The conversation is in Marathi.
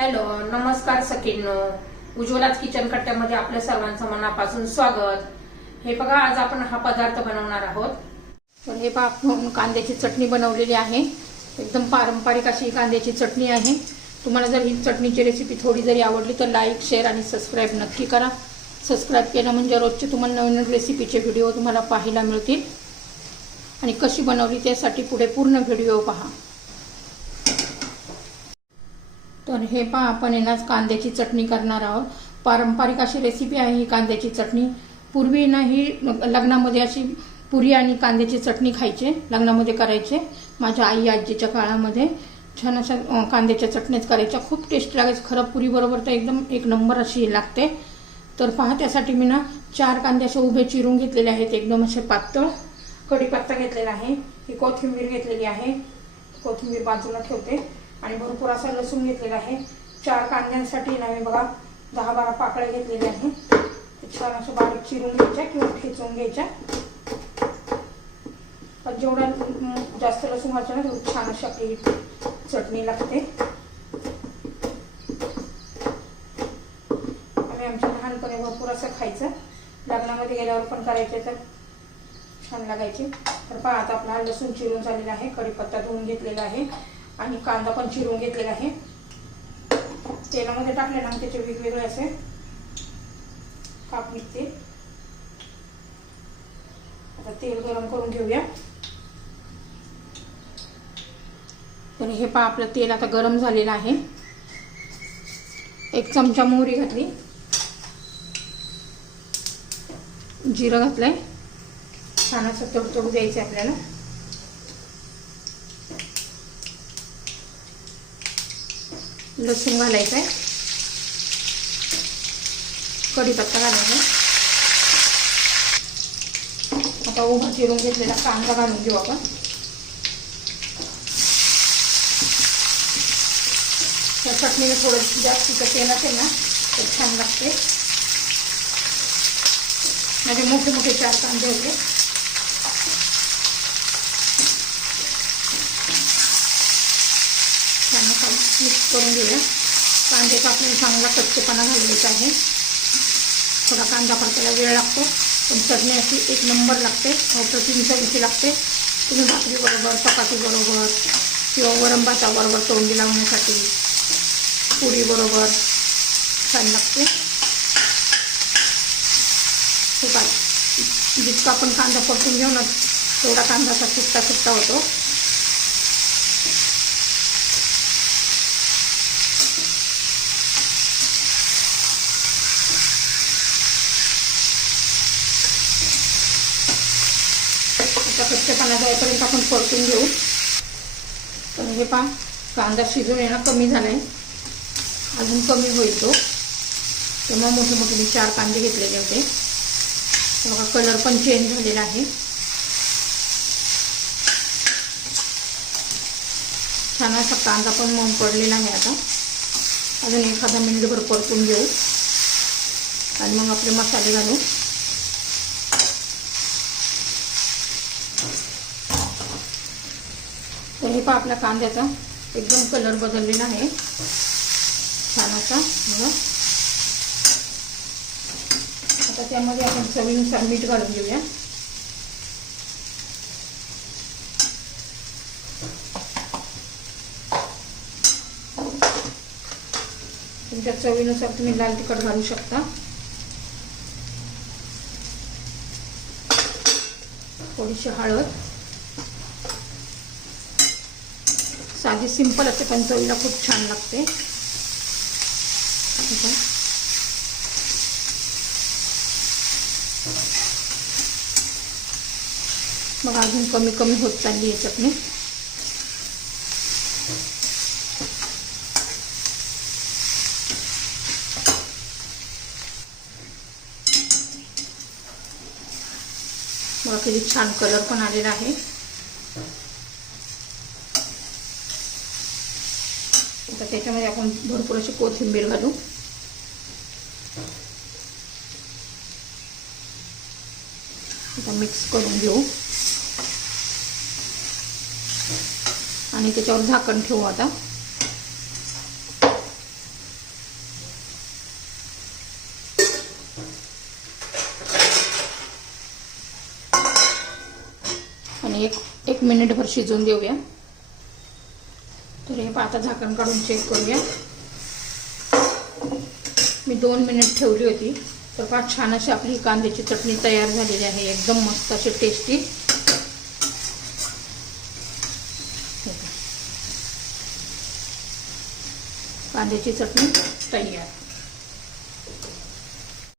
हॅलो, नमस्कार सखींनो. उज्ज्वलाच किचन कट्ट्यामध्ये आपल्या सर्वांचं मनापासून स्वागत. हे बघा, आज आपण हा पदार्थ बनवणार आहोत. तर हे पहा, आपण कांद्याची चटणी बनवलेली आहे. एकदम पारंपरिक अशी कांद्याची चटणी आहे. तुम्हाला जर ही चटणीची रेसिपी थोडी जरी आवडली तर लाईक, शेअर आणि सबस्क्राईब नक्की करा. सबस्क्राईब केलं म्हणजे रोजचे तुम्हाला नवीन रेसिपीचे व्हिडिओ तुम्हाला पाहायला मिळतील. आणि कशी बनवली त्यासाठी पुढे पूर्ण व्हिडिओ पहा. तर हे पहा, आपण येणार कांद्याची चटणी करणार आहोत. पारंपरिक अशी रेसिपी आहे ही कांद्याची चटणी. पूर्वी ना ही लग्नामध्ये अशी पुरी आणि कांद्याची चटणी खायचे, लग्नामध्ये करायचे. माझ्या आई आजीच्या काळामध्ये छान अशा कांद्याच्या चटणीच करायच्या. खूप टेस्ट लागायचं. खरं पुरी बरोबर तर एकदम एक नंबर अशी लागते. तर पहा, त्यासाठी मी ना 4 कांदे असे उभे चिरून घेतलेले आहेत, एकदम असे पातळ. कढीपत्ता घेतलेला आहे. ही कोथिंबीर घेतलेली आहे. कोथिंबीर बाजूला ठेवते. आणि भरपूर असा लसूण घेतलेला आहे. 4 कांद्यांसाठी ना मी बघा 10-12 पाकळ्या घेतलेल्या आहे. छान असं बारीक चिरून घ्यायच्या किंवा ठेचून घ्यायच्या. जेवढा जास्त लसूण घालतो ना तेवढी छान अशी आपली चटणी लागते. आम्ही आमच्या लहानपणी भरपूर असं खायचं. लग्नामध्ये गेल्यावर पण करायचे तर छान लागायचे. तर पहा, आता आपला लसूण चिरून झालेला आहे. कढीपत्ता धुवून घेतलेला आहे आणि कांदा पण चिरून घेतलेला आहे. तेलामध्ये टाकले ना त्याचे वेगवेगळे असे काप निघते. आता तेल गरम करून घेऊया. तर हे पहा, आपलं तेल आता गरम झालेलं आहे. 1 चमचा मोहरी घातली, जिरं घातलंय. छान असं तडतडू द्यायचं आपल्याला. लसूण घालायचं आहे. कढीपत्ता घालायचा. आता उभा चिरून घेतलेला कांदा घालून घेऊ आपण. तर चटणीला थोडं जास्त तेल असेल ना तर छान लागते. म्हणजे मोठे मोठे 4 कांदे होते. मिक्स करून घेऊया. कांद्याचा आपल्याला चांगला कच्चेपणा घालायचा आहे. थोडा कांदा परतायला वेळ लागतो, पण चटणी अशी एक नंबर लागते. अप्रतिम चवीची लागते. तुम्ही भाकरी बरोबर, चपाती बरोबर किंवा वरण भाताबरोबर तोंडी लावण्यासाठी, पुरी बरोबर छान लागते. हे बघा, जितका आपण कांदा परतून घेऊ ना तेवढा कांदा असा सुट्टा सुट्टा होतो. कच्चेपणा जाईपर्यंत आपण परतून घेऊ. तर हे पहा, कांदा शिजून येणं कमी झालाय, अजून कमी होईल तो. तेव्हा मोठे मोठे मी 4 कांदे घेतलेले होते. बघा, कलर पण चेंज झालेला आहे. छान असा कांदा पण मऊ पडलेला आहे. आता अजून एखादा मिनिटभर परतून घेऊ आणि मग आपले मसाले घालू. तर हे पहा, आपल्या कांद्याचा एकदम कलर बदललेला आहे छान असा. बघा, आता त्यामध्ये आपण चवीनुसार मीठ घालून घेऊया. तुमच्या चवीनुसार तुम्ही लाल तिखट घालू शकता. थोडीशी हळद. साधी सिंपल असते पण चवीला खूप छान लागते. मग अजून कमी कमी होत चालली आहे चटणी. बघा, किती छान कलर पण आलेला आहे. आता त्याच्यामध्ये आपण भरपूर अशी कोथिंबीर घालू. आता मिक्स करून घेऊ. आणि त्याच्यावर झाकण ठेवू आता. एक मिनिटभर शिजवून देऊया. तर हे पहा आता झाकण काढून चेक करूया. मी 2 मिनिट ठेवली होती. तर पहा छान अशी आपली कांद्याची चटणी तयार झालेली आहे. एकदम मस्त अशी टेस्टी. कांद्याची चटणी तयार.